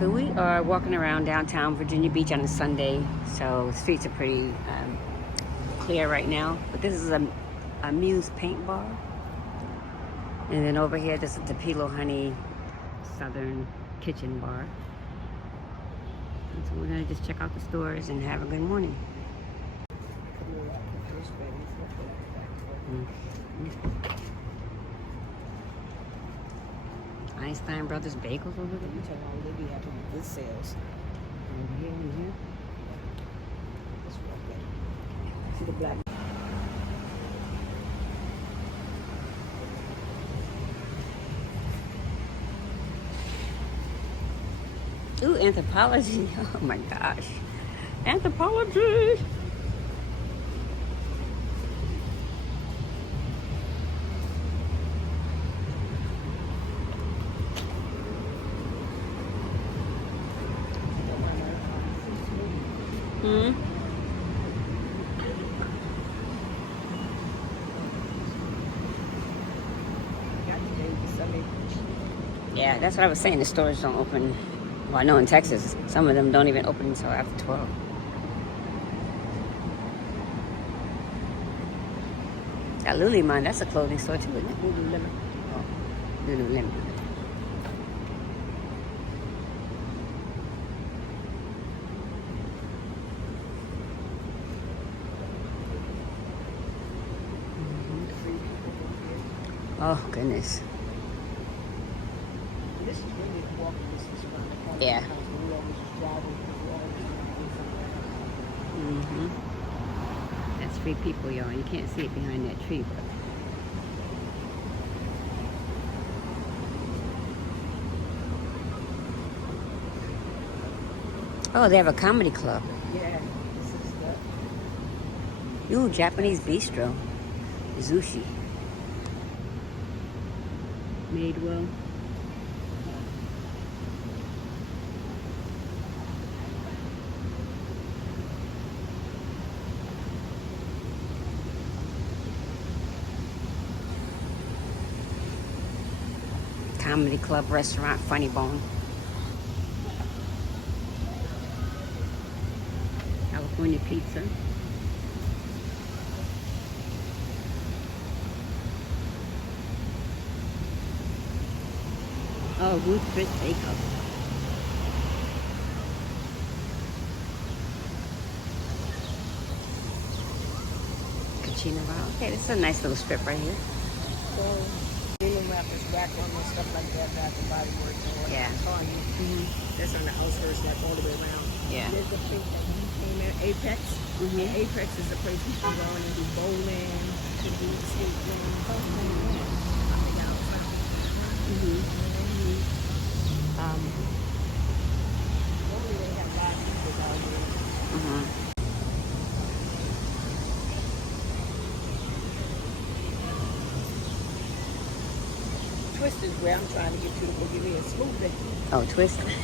So we are walking around downtown Virginia Beach on a Sunday, so the streets are pretty clear right now. But this is a Muse paint bar. And then over here, this is the Pilo Honey Southern Kitchen Bar. And so we're gonna just check out the stores and have a good morning. Einstein Brothers Bagels over there. They be having good sales. Over here and here. That's real good. See the black. Ooh, Anthropology. Oh my gosh. Anthropology. Yeah, that's what I was saying. The stores don't open. Well, I know in Texas, some of them don't even open until after 12. That Lululemon, that's a clothing store too, isn't it? Lululemon. Oh, Lululemon. Oh, goodness. This is really walking distance around the corner. Yeah. We always just drive over That's free people, y'all. You can't see it behind that tree, but. Oh, they have a comedy club. Yeah, this is the. Ooh, Japanese bistro. Sushi. Madewell. Comedy Club Restaurant, Funny Bone. California Pizza. Oh, Ruth Chris Steakhouse. Kachina Bar. Okay, this is a nice little strip right here. So, dealing with this background and stuff like that, Bath and Body Works and all Yeah. that. That's on the outskirts, like all the way around. Yeah. There's a place that you came in, Apex. And Apex is a place you can go and do bowling, you can do skating, normally they have live people down here. Twist is where I'm trying to get to give me a smoothie. Oh, Twist. That's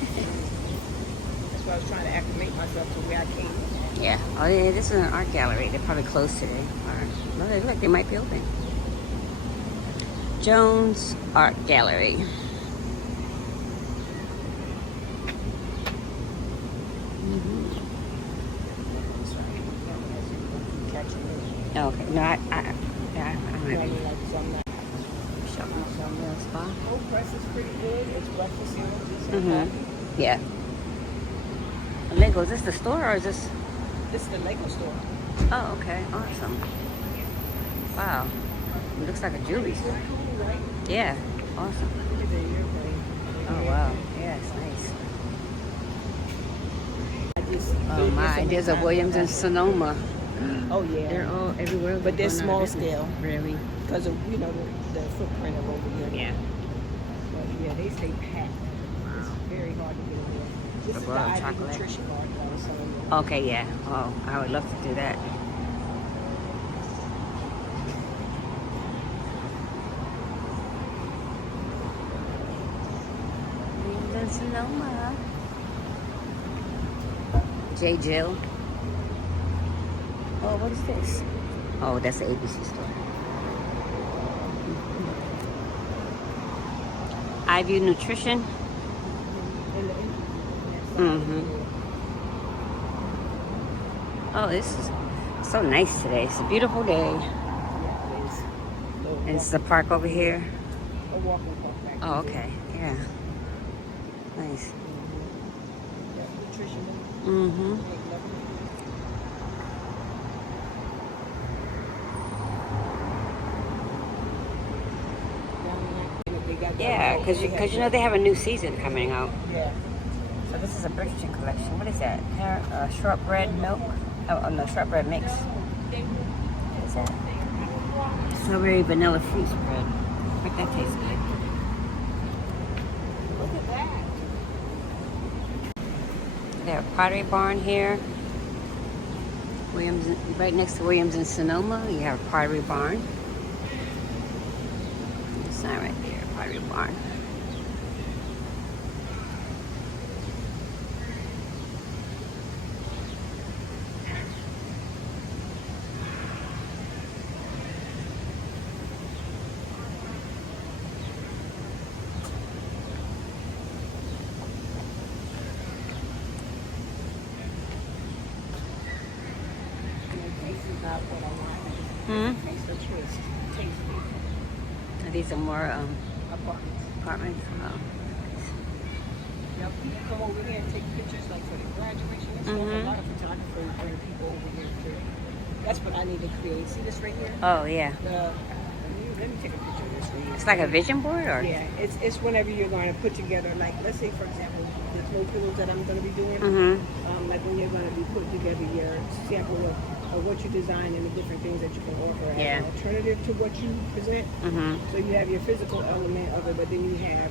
why I was trying to acclimate myself to where I came. Yeah. Oh, yeah, this is an art gallery. They're probably closed today. Well, they look like they might be open. Jones Art Gallery. Okay. No, I don't have any. Shopping spa. Whole press is pretty good. It's breakfast sandwiches. Yeah. Lego, is this the store or is this? This is the Lego store. Oh, okay. Awesome. Wow. It looks like a jewelry store. Right? Yeah. Awesome. Oh, wow. Yeah, it's nice. Oh, my. There's a Williams and Sonoma. Oh, yeah. They're all everywhere. But they're small scale. Really? Because of, the footprint of over here. Yeah. But yeah, they stay packed. It's very hard to get in there. This is the Brown IV chocolate. nutrition bar that I was telling you. Okay, yeah. Oh, I would love to do that. Williams and Sonoma. J. Jill. Oh, what is this? Oh, that's the ABC store. iView Nutrition. Mm-hmm. Oh, this is so nice today. It's a beautiful day. Yeah, it is. And it's the park over here. A walking park back Oh, there. okay. Yeah. Nice. Yeah, Patricia. Mm-hmm. Yeah, because you know they have a new season coming out. Yeah. So this is a Bridgerton collection. What is that? Shortbread milk? Oh, no, shortbread mix. What is that? Strawberry vanilla fruit spread. What that tastes good. Look at that. They have a Pottery Barn here. Williams, right next to Williams and Sonoma, you have a Pottery Barn. Sign right there, Pottery Barn. Hmm? These are more apartments. Oh. Yep, people come over here and take pictures like for the graduation and stuff. A lot of photographers bring people over here too. That's what I need to create. See this right here? Oh, yeah. Let me take a picture of this for you. It's like a vision board, or? Yeah, it's whenever you're going to put together, like, let's say, for example, the throw pillows that I'm going to be doing. Like when you're going to be putting together your sample of what you design and the different things that you can offer as an alternative to what you present. So you have your physical element of it, but then you have,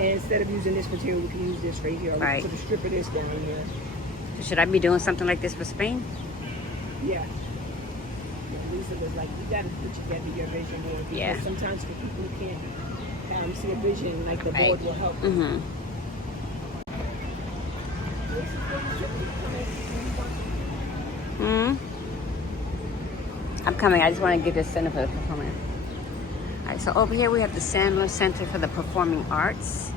instead of using this material, we can use this right here. Right. Put a strip of this down here. Should I be doing something like this for Spain? Yeah. Lisa was like, you got to put together your vision board. Because Yeah. sometimes for people who can't see a vision, like the Right. board will help. I'm coming. I just want to get this center for the performing. All right, so over here we have the Sandler Center for the Performing Arts.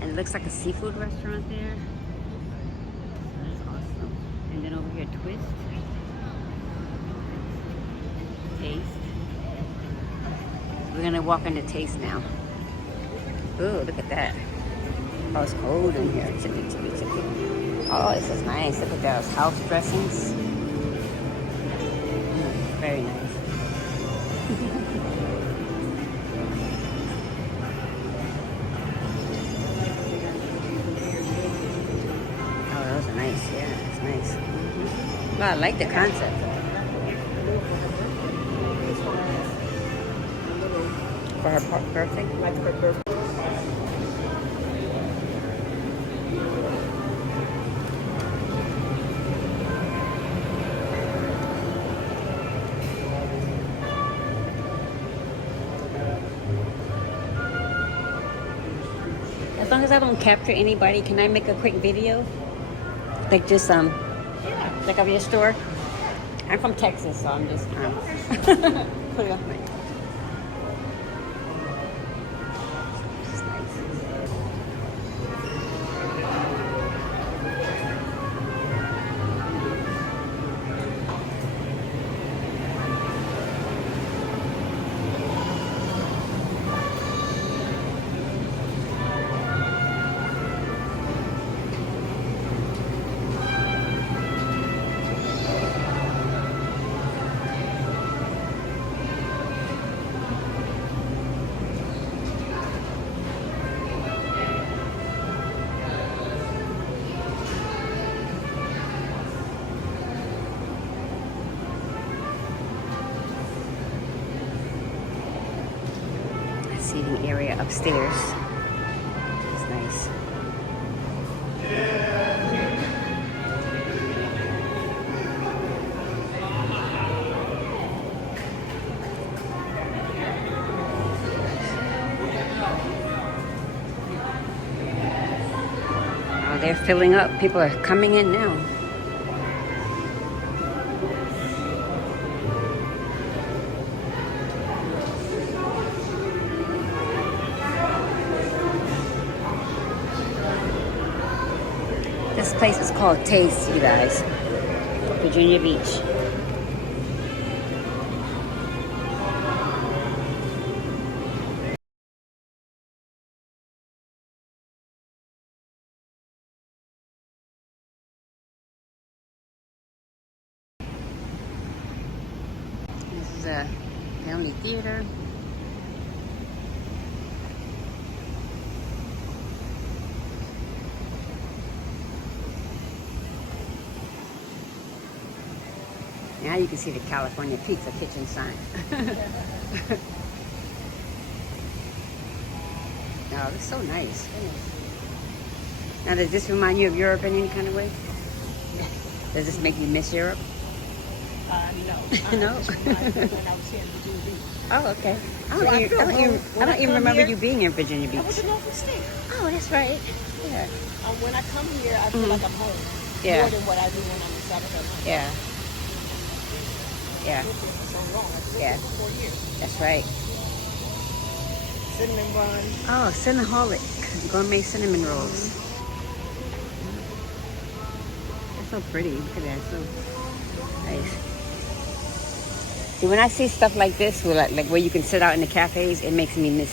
And it looks like a seafood restaurant there. That's awesome. And then over here, Twist. Taste. We're going to walk into Taste now. Ooh, look at that. Oh, it's cold in here. Chippy, chippy, chippy. Oh, this is nice. Look at those house dressings. Very nice. Oh, those are nice. Yeah, it's nice. Well, I like the concept. For her birthday? Like for birthday. As long as I don't capture anybody, can I make a quick video? Like just like of your store? I'm from Texas, so I'm just put it on my. It's nice. Seating area upstairs. It's nice. Oh, they're filling up. People are coming in now. This place is called Taste, you guys. Virginia Beach. This is a family theater. Now you can see the California Pizza Kitchen sign. Oh, it's so nice. Now, does this remind you of Europe in any kind of way? Does this make you miss Europe? No. No? When I was here in Virginia Beach. Oh, okay. I I don't even remember here, you being in Virginia Beach. I was in Norfolk State. Oh, that's right. Yeah. When I come here, I feel like I'm home. Yeah. More than what I do when I'm in South Carolina. Yeah. Yeah. I've lived here for so long. I've lived Yeah. here for 4 years. That's right. Cinnamon bun. Oh, Cinnaholic. Gourmet cinnamon rolls. That's so pretty. Look at that. So nice. See, when I see stuff like this, where like where you can sit out in the cafes, it makes me miss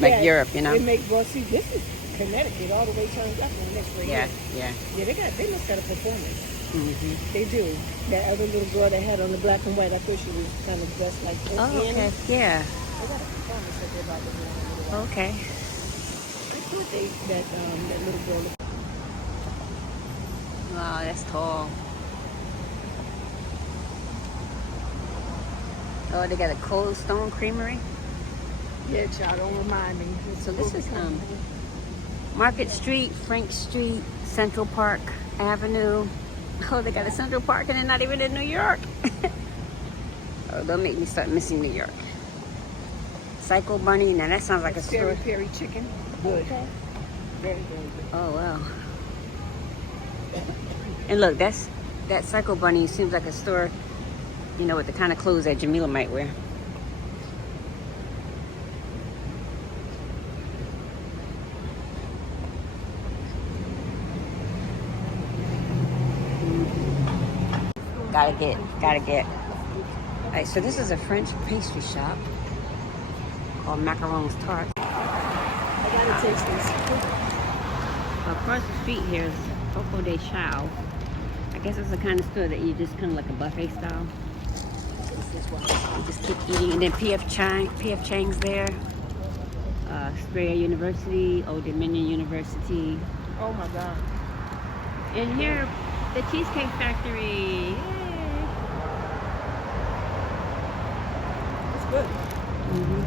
Europe, you know? Well, see, this is Connecticut all the way turned up on this right Yeah, here. yeah. Yeah, they must have a performance. Mm-hmm. They do. That other little girl that had on the black and white, I thought she was kind of dressed like Oh, Annie. okay. Yeah. They got a performance that they're about to do in a little while. Okay. I thought that little girl. Wow, that's tall. Oh, they got a Cold Stone Creamery. Yeah, child, don't remind me. So this is Market Street, French Street, Central Park Avenue. Oh, they got a Central Park and they're not even in New York. Oh, don't make me start missing New York. Psycho Bunny. Now that sounds like a store. Peri chicken. Good. Okay. Very, very good. Oh wow. And look, that Psycho Bunny seems like a store, you know, with the kind of clothes that Jamila might wear. Gotta get. All right, so this is a French pastry shop called Macarons Tart. I gotta taste this. Across the street here is Coco de Chao. I guess it's the kind of store that you just kind of like a buffet style. You just keep eating, and then PF Chang's there. Strayer University, Old Dominion University. Oh my God. And here, the Cheesecake Factory. Yay. It's good. Mm-hmm.